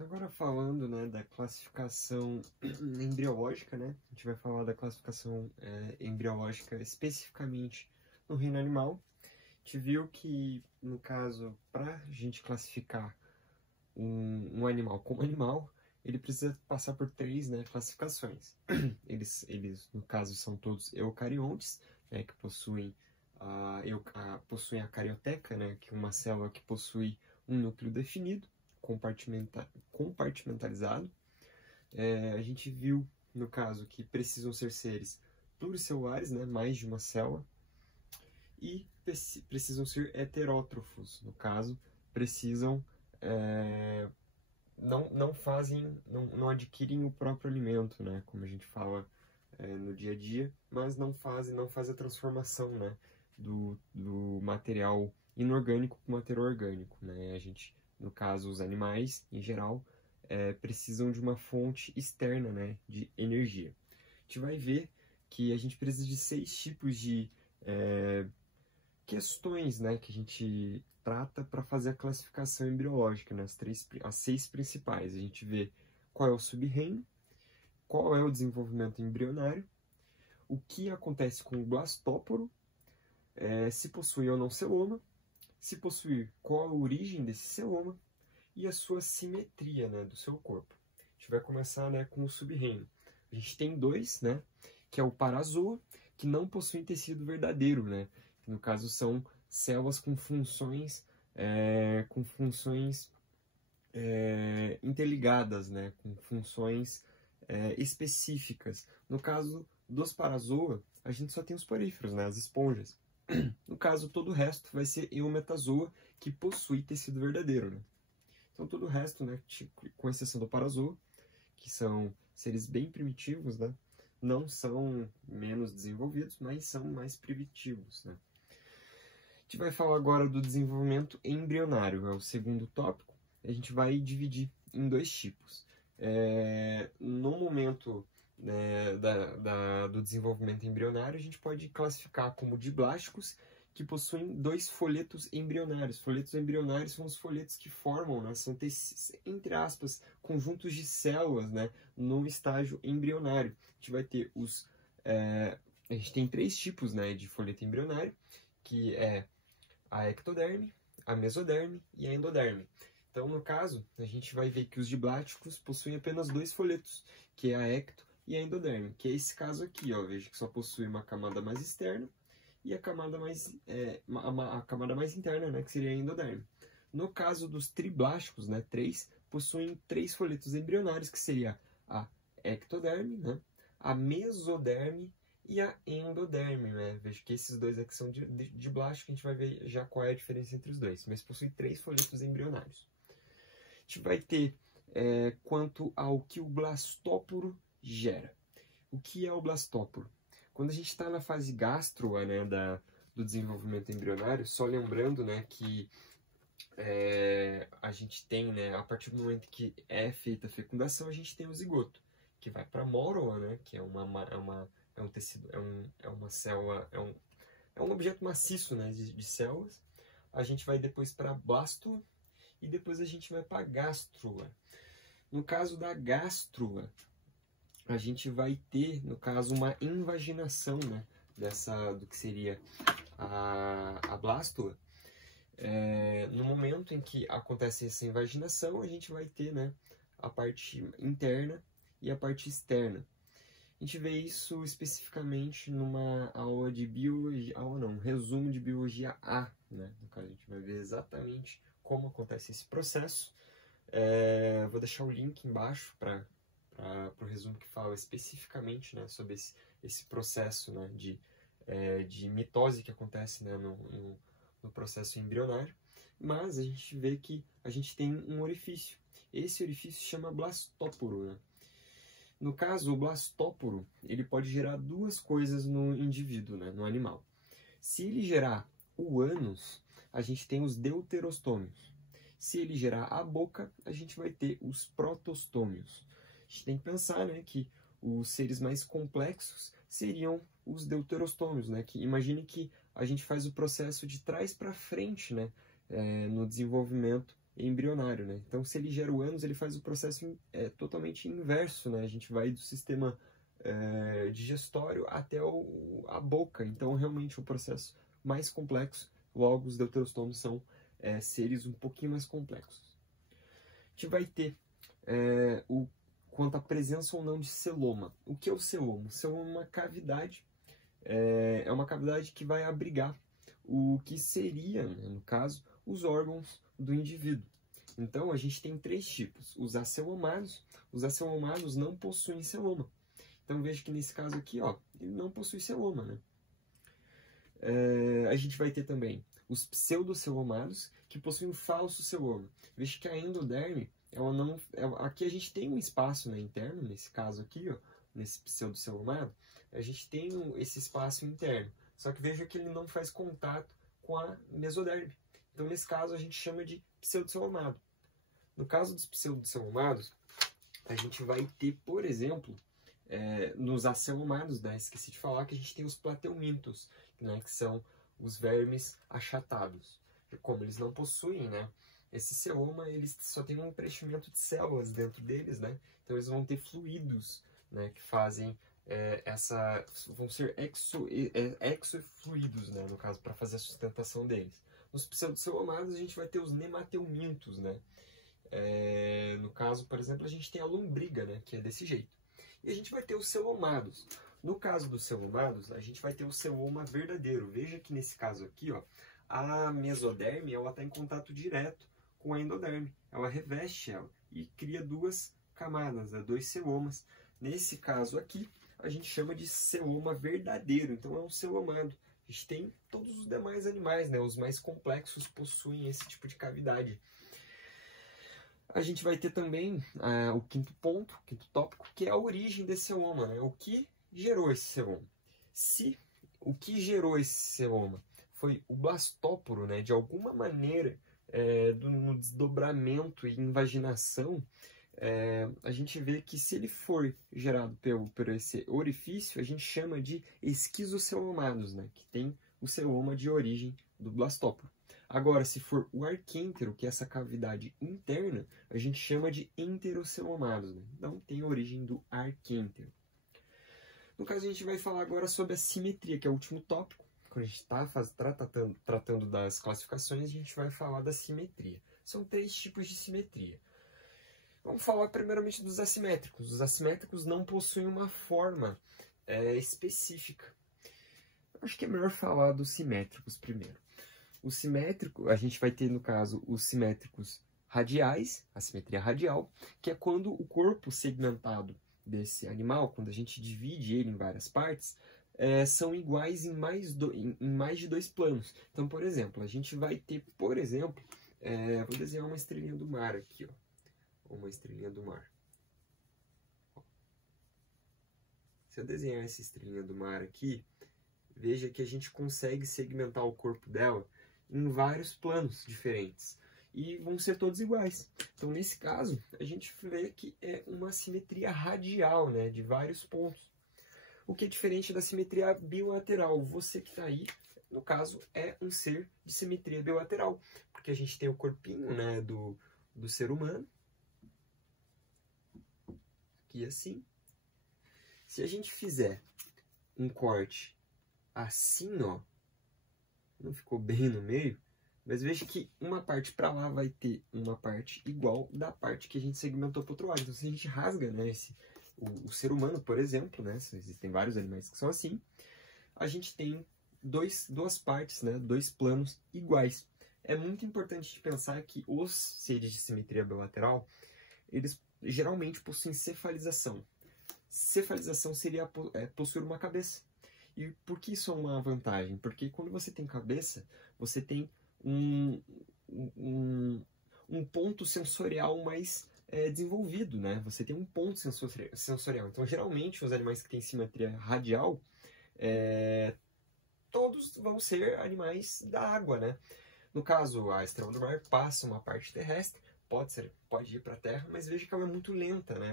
Então, agora falando, né, da classificação embriológica, né, a gente vai falar da classificação embriológica especificamente no reino animal. A gente viu que, no caso, para a gente classificar um animal como animal, ele precisa passar por três, né, classificações. Eles, no caso, são todos eucariontes, né, que possuem a carioteca, né, que é uma célula que possui um núcleo definido, compartimentalizado. A gente viu, no caso, que precisam ser seres pluricelulares, né, mais de uma célula, e precisam ser heterótrofos, no caso, precisam não adquirem o próprio alimento, né, como a gente fala no dia a dia, mas não faz a transformação, né, do material inorgânico para o material orgânico, né. A gente, no caso, os animais, em geral, precisam de uma fonte externa, né, de energia. A gente vai ver que a gente precisa de 6 tipos de questões, né, que a gente trata para fazer a classificação embriológica, né, as 6 principais. A gente vê qual é o sub-reino, qual é o desenvolvimento embrionário, o que acontece com o blastóporo, se possui ou não celoma, se possuir, qual a origem desse celoma e a sua simetria, né, do seu corpo. A gente vai começar, né, com o sub-reino. A gente tem 2, né, que é o parazoa, que não possuem tecido verdadeiro, né, que no caso são células com funções interligadas, né, com funções específicas. No caso dos parazoa, a gente só tem os poríferos, né, as esponjas. No caso, todo o resto vai ser eumetazoa, que possui tecido verdadeiro, né. Então, todo o resto, né, com exceção do parazoa, que são seres bem primitivos, né, não são menos desenvolvidos, mas são mais primitivos, né. A gente vai falar agora do desenvolvimento embrionário, é o segundo tópico. A gente vai dividir em 2 tipos. No momento, né, do desenvolvimento embrionário, a gente pode classificar como diblásticos, que possuem 2 folhetos embrionários. Folhetos embrionários são os folhetos que formam, né, são, entre aspas, conjuntos de células, né, no estágio embrionário. A gente vai ter a gente tem 3 tipos, né, de folheto embrionário, que é a ectoderme, a mesoderme e a endoderme. Então, no caso, a gente vai ver que os diblásticos possuem apenas 2 folhetos, que é a ecto e a endoderme, que é esse caso aqui, ó, veja que só possui uma camada mais externa e a camada mais interna, né, que seria a endoderme. No caso dos triblásticos, né, 3, possuem 3 folhetos embrionários, que seria a ectoderme, né, a mesoderme e a endoderme, né? Veja que esses 2 aqui são de blástico, a gente vai ver já qual é a diferença entre os 2, mas possui 3 folhetos embrionários. A gente vai ter quanto ao que o blastóporo gera. O que é o blastóporo? Quando a gente está na fase gástrula, né, do desenvolvimento embrionário, só lembrando, né, que a gente tem, né, a partir do momento que é feita a fecundação, a gente tem o zigoto, que vai para a mórola, né, que é um tecido, é uma célula, é um objeto maciço, né, de células. A gente vai depois para blasto e depois a gente vai para gástrula. No caso da gástrula, a gente vai ter, no caso, uma invaginação, né, do que seria a blástula. No momento em que acontece essa invaginação, a gente vai ter, né, a parte interna e a parte externa. A gente vê isso especificamente numa aula de biologia, resumo de biologia A, né? No caso, a gente vai ver exatamente como acontece esse processo. Vou deixar o link embaixo para o resumo que fala especificamente, né, sobre esse processo, né, de mitose que acontece, né, no processo embrionário. Mas a gente vê que a gente tem um orifício. Esse orifício se chama blastóporo, né? No caso, o blastóporo, ele pode gerar 2 coisas no indivíduo, né, no animal. Se ele gerar o ânus, a gente tem os deuterostômios. Se ele gerar a boca, a gente vai ter os protostômios. A gente tem que pensar, né, que os seres mais complexos seriam os deuterostômios, né? Que imagine que a gente faz o processo de trás para frente, né, no desenvolvimento embrionário, né? Então, se ele gera o ânus, ele faz o processo totalmente inverso, né? A gente vai do sistema digestório até a boca. Então, realmente, é um processo mais complexo. Logo, os deuterostômios são seres um pouquinho mais complexos. A gente vai ter quanto à presença ou não de celoma. O que é o celoma? O celoma é uma cavidade, uma cavidade que vai abrigar o que seria, né, no caso, os órgãos do indivíduo. Então, a gente tem 3 tipos. Os acelomados. Os acelomados não possuem celoma. Então, veja que nesse caso aqui, ó, ele não possui celoma, né? A gente vai ter também os pseudocelomados, que possuem um falso celoma. Veja que a endoderme, ela não... aqui a gente tem um espaço, né, interno, nesse caso aqui, ó, nesse pseudocelomado, a gente tem esse espaço interno. Só que veja que ele não faz contato com a mesoderme. Então, nesse caso, a gente chama de pseudocelomado. No caso dos pseudocelomados, a gente vai ter, por exemplo, nos acelomados, né? Esqueci de falar que a gente tem os plateumintos, né? Que são os vermes achatados. Como eles não possuem, né, esse celoma, eles só têm um preenchimento de células dentro deles, né? Então, eles vão ter fluidos, né, que fazem vão ser exofluidos, né, no caso, para fazer a sustentação deles. Nos pseudocelomados, a gente vai ter os nemateumintos, né? No caso, por exemplo, a gente tem a lombriga, né, que é desse jeito. E a gente vai ter os celomados. No caso dos celomados, a gente vai ter o celoma verdadeiro. Veja que nesse caso aqui, ó, a mesoderme, ela está em contato direto com a endoderme. Ela reveste ela e cria 2 camadas, né, 2 celomas. Nesse caso aqui, a gente chama de celoma verdadeiro. Então, é um celomado. A gente tem todos os demais animais, né? Os mais complexos possuem esse tipo de cavidade. A gente vai ter também o quinto ponto, o quinto tópico, que é a origem desse celoma, né? O que gerou esse celoma? Se o que gerou esse celoma foi o blastóporo, né? De alguma maneira, no desdobramento e invaginação, a gente vê que se ele for gerado por esse orifício, a gente chama de esquizocelomados, né? Que tem o celoma de origem do blastóporo. Agora, se for o arquêntero, que é essa cavidade interna, a gente chama de enterocelomados, né? Então, tem a origem do arquêntero. No caso, a gente vai falar agora sobre a simetria, que é o último tópico. Quando a gente está tratando das classificações, a gente vai falar da simetria. São 3 tipos de simetria. Vamos falar primeiramente dos assimétricos. Os assimétricos não possuem uma forma específica. Acho que é melhor falar dos simétricos primeiro. O simétrico, a gente vai ter, no caso, os simétricos radiais, a simetria radial, que é quando o corpo segmentado desse animal, quando a gente divide ele em várias partes, são iguais em mais de 2 planos. Então, por exemplo, a gente vai ter, por exemplo, vou desenhar uma estrelinha do mar aqui, ó. Uma estrelinha do mar. Se eu desenhar essa estrelinha do mar aqui, veja que a gente consegue segmentar o corpo dela em vários planos diferentes. E vão ser todos iguais. Então, nesse caso, a gente vê que é uma simetria radial, né, de vários pontos. O que é diferente da simetria bilateral. Você que está aí, no caso, é um ser de simetria bilateral. Porque a gente tem o corpinho, né, do ser humano. Aqui assim. Se a gente fizer um corte assim, ó, não ficou bem no meio, mas veja que uma parte para lá vai ter uma parte igual da parte que a gente segmentou para o outro lado. Então, se a gente rasga, né, o ser humano, por exemplo, né, existem vários animais que são assim, a gente tem duas partes, né, 2 planos iguais. É muito importante de pensar que os seres de simetria bilateral, eles geralmente possuem cefalização. Cefalização seria possuir uma cabeça. E por que isso é uma vantagem? Porque quando você tem cabeça, você tem um ponto sensorial mais desenvolvido, né? Você tem um ponto sensorial. Então, geralmente, os animais que têm simetria radial, todos vão ser animais da água, né? No caso, a estrela do mar passa uma parte terrestre, pode ir para a terra, mas veja que ela é muito lenta, né?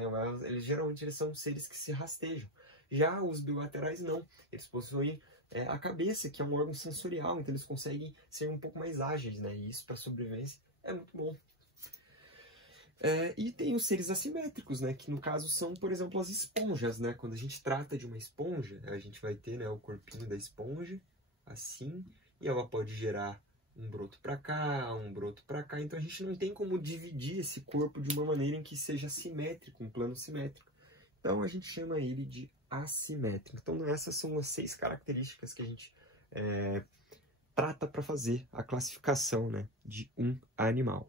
Geralmente eles são seres que se rastejam. Já os bilaterais não, eles possuem a cabeça, que é um órgão sensorial, então eles conseguem ser um pouco mais ágeis, né? E isso para sobrevivência é muito bom. E tem os seres assimétricos, né? Que no caso são, por exemplo, as esponjas, né? Quando a gente trata de uma esponja, a gente vai ter, né, o corpinho da esponja, assim, e ela pode gerar um broto para cá, um broto para cá. Então a gente não tem como dividir esse corpo de uma maneira em que seja simétrico, um plano simétrico. Então a gente chama ele de assimétrico. Então essas são as 6 características que a gente trata para fazer a classificação, né, de um animal.